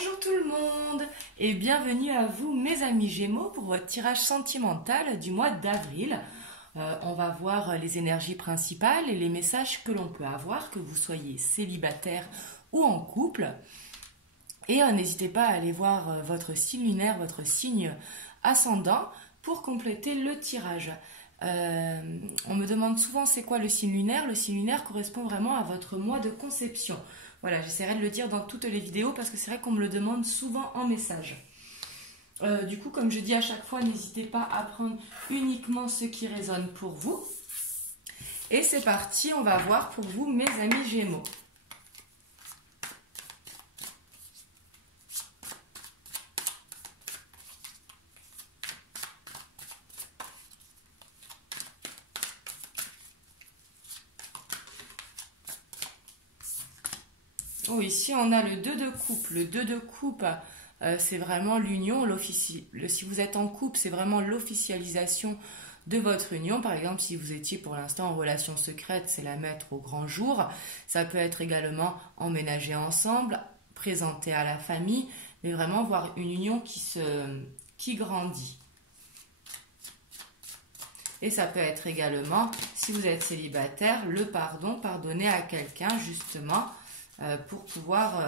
Bonjour tout le monde et bienvenue à vous mes amis Gémeaux pour votre tirage sentimental du mois d'avril. On va voir les énergies principales et les messages que l'on peut avoir, que vous soyez célibataire ou en couple. Et n'hésitez pas à aller voir votre signe lunaire, votre signe ascendant pour compléter le tirage. On me demande souvent c'est quoi le signe lunaire. Le signe lunaire correspond vraiment à votre mois de conception. Voilà, j'essaierai de le dire dans toutes les vidéos parce que c'est vrai qu'on me le demande souvent en message. Du coup, comme je dis à chaque fois, n'hésitez pas à prendre uniquement ce qui résonne pour vous. Et c'est parti, on va voir pour vous mes amis Gémeaux. Oh, ici, on a le 2 de coupe. Le 2 de coupe, c'est vraiment l'union. Si vous êtes en couple, c'est vraiment l'officialisation de votre union. Par exemple, si vous étiez pour l'instant en relation secrète, c'est la mettre au grand jour. Ça peut être également emménager ensemble, présenter à la famille, mais vraiment voir une union qui grandit. Et ça peut être également, si vous êtes célibataire, le pardon, pardonner à quelqu'un justement, pour pouvoir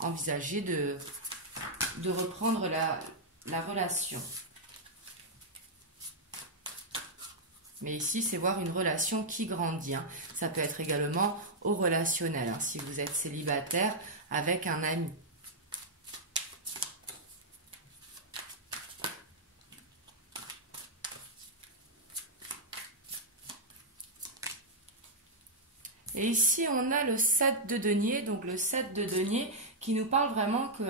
envisager de reprendre la relation. Mais ici, c'est voir une relation qui grandit. Hein. Ça peut être également au relationnel, hein, si vous êtes célibataire avec un ami. Et ici, on a le 7 de denier, donc le 7 de denier qui nous parle vraiment que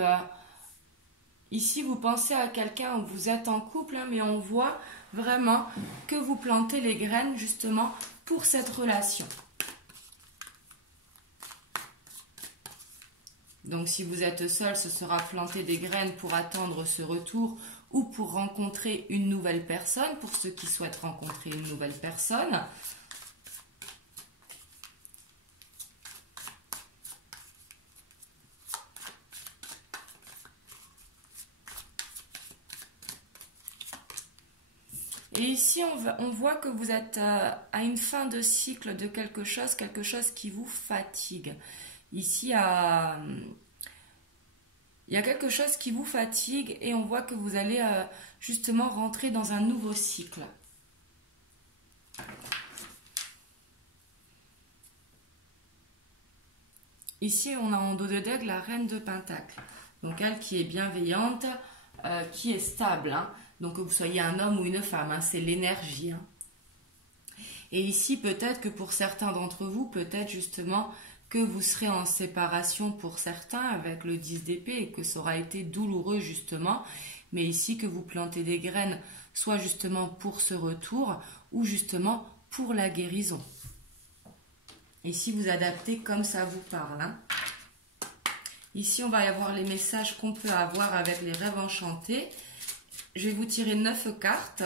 ici, vous pensez à quelqu'un où vous êtes en couple, hein, mais on voit vraiment que vous plantez les graines justement pour cette relation. Donc si vous êtes seul, ce sera planter des graines pour attendre ce retour ou pour rencontrer une nouvelle personne, pour ceux qui souhaitent rencontrer une nouvelle personne. Et ici, on voit que vous êtes à une fin de cycle de quelque chose qui vous fatigue. Ici, il y a quelque chose qui vous fatigue et on voit que vous allez justement rentrer dans un nouveau cycle. Ici, on a en dos de deuil la reine de Pentacle. Donc, elle qui est bienveillante, qui est stable, hein. Donc que vous soyez un homme ou une femme, hein, c'est l'énergie. Hein. Et ici, peut-être que pour certains d'entre vous, peut-être justement que vous serez en séparation pour certains avec le 10 d'épée et que ça aura été douloureux justement. Mais ici, que vous plantez des graines, soit justement pour ce retour ou justement pour la guérison. Ici, vous adaptez comme ça vous parle. Hein. Ici, on va y avoir les messages qu'on peut avoir avec les rêves enchantés. Je vais vous tirer 9 cartes.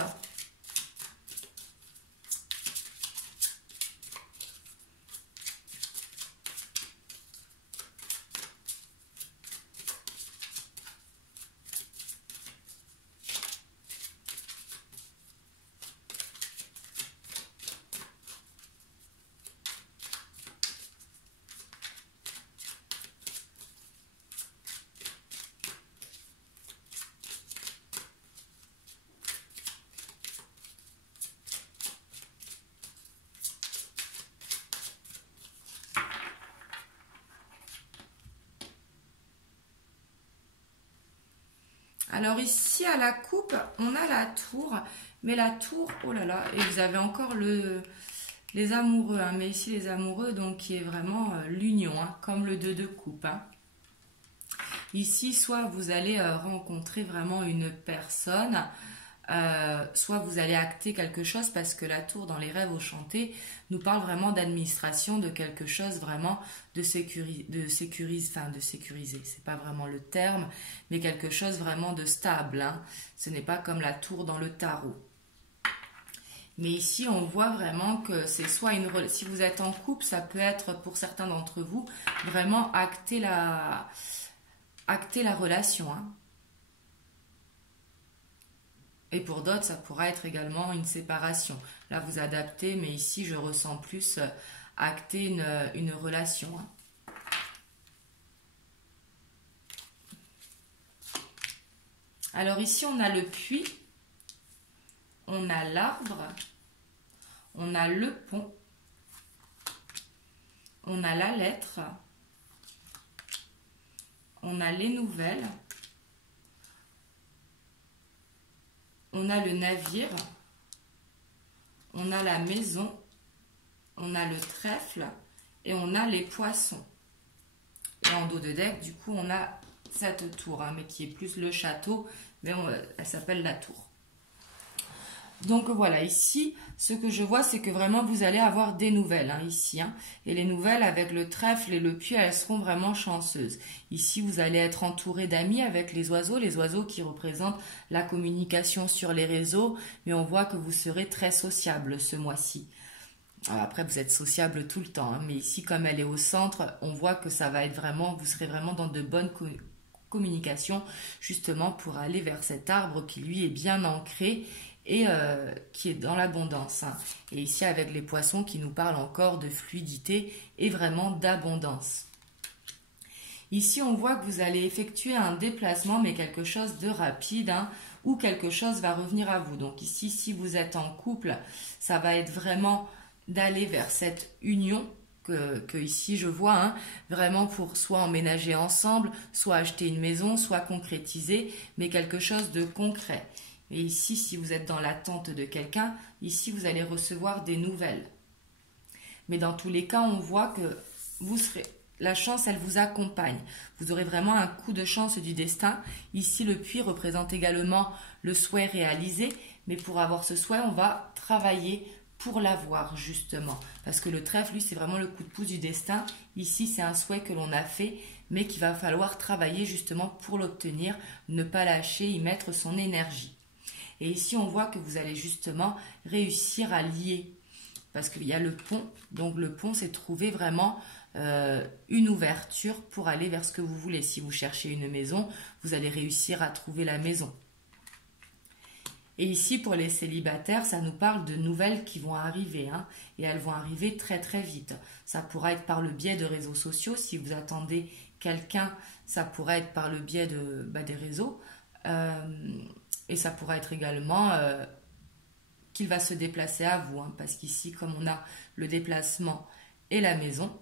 Alors ici à la coupe, on a la tour, mais la tour, oh là là, et vous avez encore les amoureux, hein, mais ici les amoureux, donc qui est vraiment l'union, hein, comme le 2 de coupe. Hein. Ici, soit vous allez rencontrer vraiment une personne, soit vous allez acter quelque chose parce que la tour dans les rêves enchantés nous parle vraiment d'administration, de quelque chose vraiment de sécuriser, c'est pas vraiment le terme, mais quelque chose vraiment de stable. Hein. Ce n'est pas comme la tour dans le tarot. Mais ici, on voit vraiment que c'est soit si vous êtes en couple, ça peut être pour certains d'entre vous vraiment acter acter la relation, hein. Et pour d'autres, ça pourra être également une séparation. Là, vous adaptez, mais ici, je ressens plus acter une relation, hein. Alors ici, on a le puits, on a l'arbre, on a le pont, on a la lettre, on a les nouvelles, on a le navire, on a la maison, on a le trèfle et on a les poissons. Et en dos de deck, du coup, on a cette tour, hein, mais qui est plus le château, mais elle s'appelle la tour. Donc voilà, ici, ce que je vois, c'est que vraiment vous allez avoir des nouvelles, hein, ici. Hein, et les nouvelles avec le trèfle et le puits, elles seront vraiment chanceuses. Ici, vous allez être entouré d'amis avec les oiseaux qui représentent la communication sur les réseaux, mais on voit que vous serez très sociable ce mois-ci. Après, vous êtes sociable tout le temps, hein, mais ici, comme elle est au centre, on voit que ça va être vraiment, vous serez vraiment dans de bonnes communications, justement pour aller vers cet arbre qui, lui, est bien ancré et qui est dans l'abondance. Hein. Et ici, avec les poissons qui nous parlent encore de fluidité et vraiment d'abondance. Ici, on voit que vous allez effectuer un déplacement, mais quelque chose de rapide, hein, ou quelque chose va revenir à vous. Donc ici, si vous êtes en couple, ça va être vraiment d'aller vers cette union que ici je vois, hein, vraiment pour soit emménager ensemble, soit acheter une maison, soit concrétiser, mais quelque chose de concret. Et ici, si vous êtes dans l'attente de quelqu'un, ici vous allez recevoir des nouvelles. Mais dans tous les cas, on voit que la chance, elle vous accompagne. Vous aurez vraiment un coup de chance du destin. Ici, le puits représente également le souhait réalisé, mais pour avoir ce souhait, on va travailler pour l'avoir justement. Parce que le trèfle, lui, c'est vraiment le coup de pouce du destin. Ici, c'est un souhait que l'on a fait, mais qu'il va falloir travailler justement pour l'obtenir, ne pas lâcher, y mettre son énergie. Et ici, on voit que vous allez justement réussir à lier. Parce qu'il y a le pont. Donc, le pont, c'est trouver vraiment une ouverture pour aller vers ce que vous voulez. Si vous cherchez une maison, vous allez réussir à trouver la maison. Et ici, pour les célibataires, ça nous parle de nouvelles qui vont arriver. Hein, et elles vont arriver très très vite. Ça pourra être par le biais de réseaux sociaux. Si vous attendez quelqu'un, ça pourra être par le biais des réseaux. Et ça pourra être également qu'il va se déplacer à vous. Hein, parce qu'ici, comme on a le déplacement et la maison.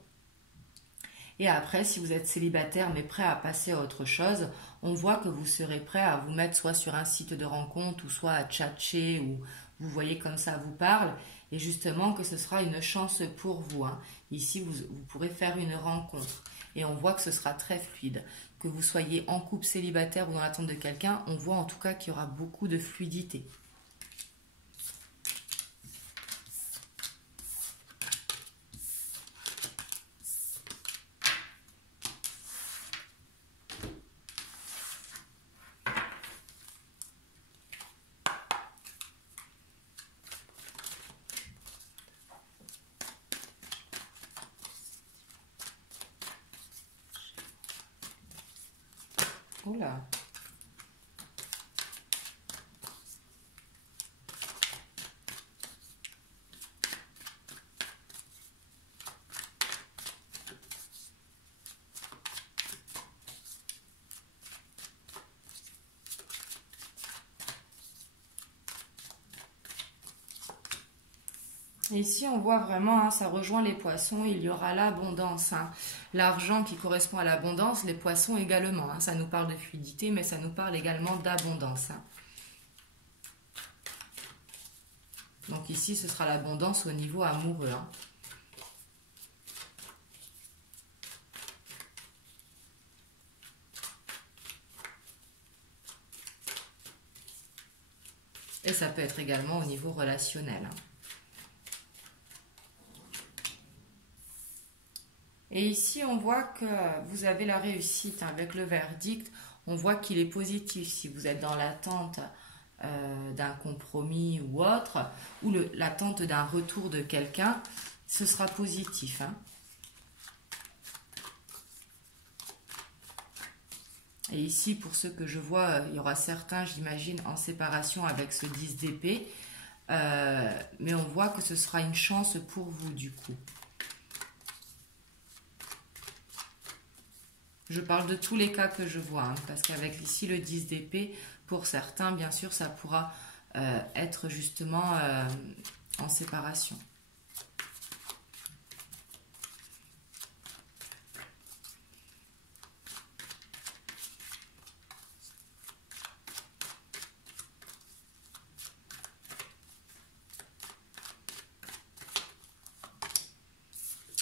Et après, si vous êtes célibataire mais prêt à passer à autre chose, on voit que vous serez prêt à vous mettre soit sur un site de rencontre ou soit à tchatcher ou vous voyez comme ça vous parle. Et justement que ce sera une chance pour vous. Hein. Ici, vous pourrez faire une rencontre. Et on voit que ce sera très fluide. Que vous soyez en couple célibataire ou dans l'attente de quelqu'un, on voit en tout cas qu'il y aura beaucoup de fluidité. Oula. Et ici, on voit vraiment, hein, ça rejoint les poissons, il y aura l'abondance. Hein. L'argent qui correspond à l'abondance, les poissons également. Hein. Ça nous parle de fluidité, mais ça nous parle également d'abondance. Hein. Donc ici, ce sera l'abondance au niveau amoureux. Hein. Et ça peut être également au niveau relationnel. Hein. Et ici, on voit que vous avez la réussite avec le verdict. On voit qu'il est positif si vous êtes dans l'attente d'un compromis ou autre, ou l'attente d'un retour de quelqu'un, ce sera positif. Hein. Et ici, pour ceux que je vois, il y aura certains, j'imagine, en séparation avec ce 10 d'épée. Mais on voit que ce sera une chance pour vous, du coup. Je parle de tous les cas que je vois, hein, parce qu'avec ici le 10 d'épée, pour certains, bien sûr, ça pourra être justement en séparation.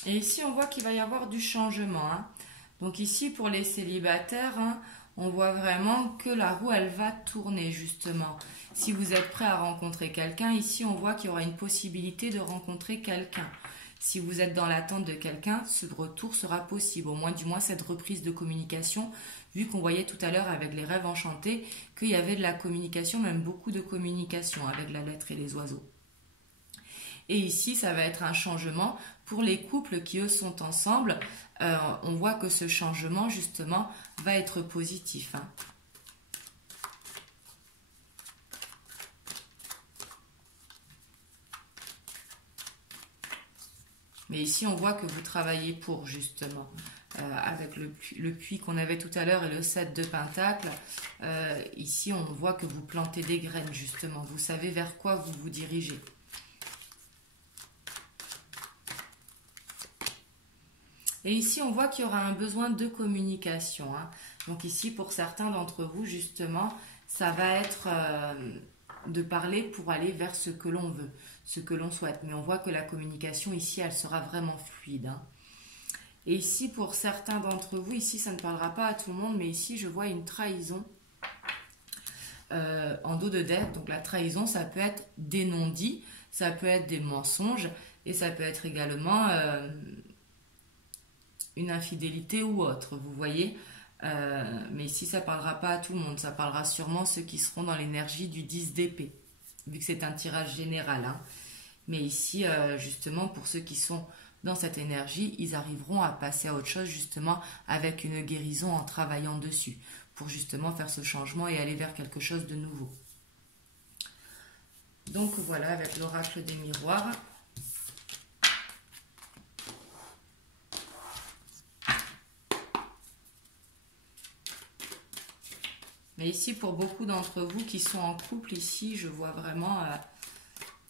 Et ici, on voit qu'il va y avoir du changement, hein. Donc ici, pour les célibataires, hein, on voit vraiment que la roue, elle va tourner, justement. Si vous êtes prêt à rencontrer quelqu'un, ici, on voit qu'il y aura une possibilité de rencontrer quelqu'un. Si vous êtes dans l'attente de quelqu'un, ce retour sera possible, au moins du moins cette reprise de communication, vu qu'on voyait tout à l'heure avec les rêves enchantés qu'il y avait de la communication, même beaucoup de communication avec la lettre et les oiseaux. Et ici, ça va être un changement pour les couples qui, eux, sont ensemble. On voit que ce changement, justement, va être positif, hein. Mais ici, on voit que vous travaillez pour, justement, avec le puits qu'on avait tout à l'heure et le 7 de Pentacle. Ici, on voit que vous plantez des graines, justement. Vous savez vers quoi vous vous dirigez. Et ici, on voit qu'il y aura un besoin de communication, hein. Donc ici, pour certains d'entre vous, justement, ça va être de parler pour aller vers ce que l'on veut, ce que l'on souhaite. Mais on voit que la communication, ici, elle sera vraiment fluide, hein. Et ici, pour certains d'entre vous, ici, ça ne parlera pas à tout le monde, mais ici, je vois une trahison en dos de dette. Donc la trahison, ça peut être des non-dits, ça peut être des mensonges, et ça peut être également une infidélité ou autre, vous voyez. Mais ici, ça ne parlera pas à tout le monde. Ça parlera sûrement ceux qui seront dans l'énergie du 10 d'épée, vu que c'est un tirage général, hein. Mais ici, justement, pour ceux qui sont dans cette énergie, ils arriveront à passer à autre chose, justement, avec une guérison en travaillant dessus, pour justement faire ce changement et aller vers quelque chose de nouveau. Donc voilà, avec l'oracle des miroirs. Mais ici, pour beaucoup d'entre vous qui sont en couple, ici, je vois vraiment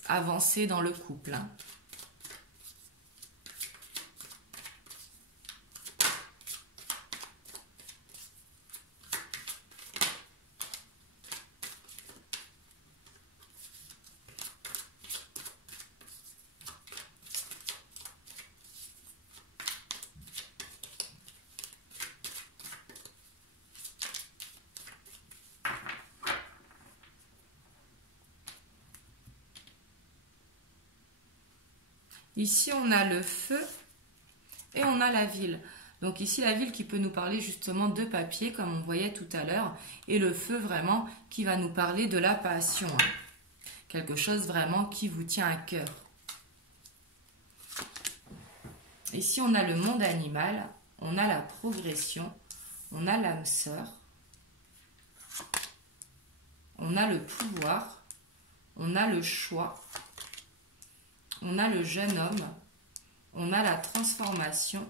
avancer dans le couple, hein. Ici, on a le feu et on a la ville. Donc ici, la ville qui peut nous parler justement de papier, comme on voyait tout à l'heure, et le feu vraiment qui va nous parler de la passion, hein. Quelque chose vraiment qui vous tient à cœur. Ici, on a le monde animal, on a la progression, on a l'âme sœur, on a le pouvoir, on a le choix, on a le jeune homme, on a la transformation,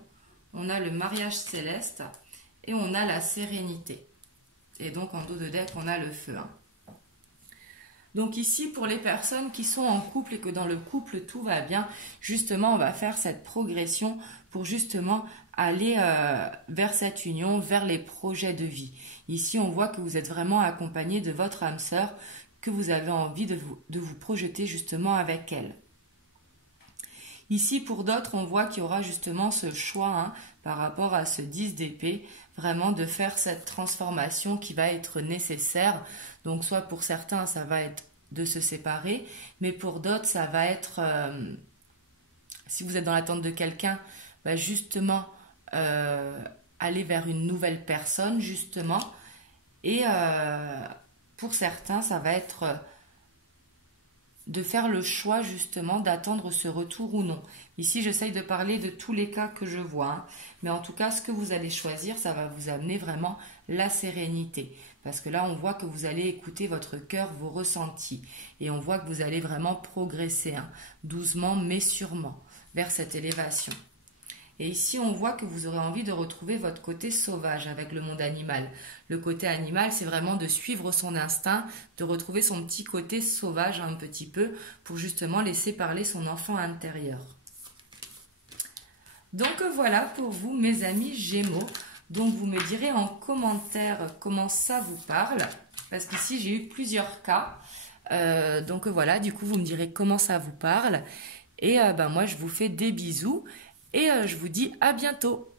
on a le mariage céleste et on a la sérénité. Et donc en dos de deck, on a le feu, hein. Donc ici, pour les personnes qui sont en couple et que dans le couple tout va bien, justement, on va faire cette progression pour justement aller vers cette union, vers les projets de vie. Ici, on voit que vous êtes vraiment accompagné de votre âme sœur, que vous avez envie de vous projeter justement avec elle. Ici, pour d'autres, on voit qu'il y aura justement ce choix, hein, par rapport à ce 10 d'épée, vraiment de faire cette transformation qui va être nécessaire. Donc, soit pour certains, ça va être de se séparer, mais pour d'autres, ça va être, si vous êtes dans l'attente de quelqu'un, bah justement, aller vers une nouvelle personne, justement. Et pour certains, ça va être de faire le choix justement d'attendre ce retour ou non. Ici, j'essaye de parler de tous les cas que je vois, hein. Mais en tout cas, ce que vous allez choisir, ça va vous amener vraiment la sérénité. Parce que là, on voit que vous allez écouter votre cœur, vos ressentis. Et on voit que vous allez vraiment progresser, hein, doucement mais sûrement, vers cette élévation. Et ici, on voit que vous aurez envie de retrouver votre côté sauvage avec le monde animal. Le côté animal, c'est vraiment de suivre son instinct, de retrouver son petit côté sauvage un petit peu pour justement laisser parler son enfant intérieur. Donc voilà pour vous, mes amis Gémeaux. Donc vous me direz en commentaire comment ça vous parle, parce qu'ici j'ai eu plusieurs cas. Donc voilà, du coup vous me direz comment ça vous parle. Et moi je vous fais des bisous et je vous dis à bientôt.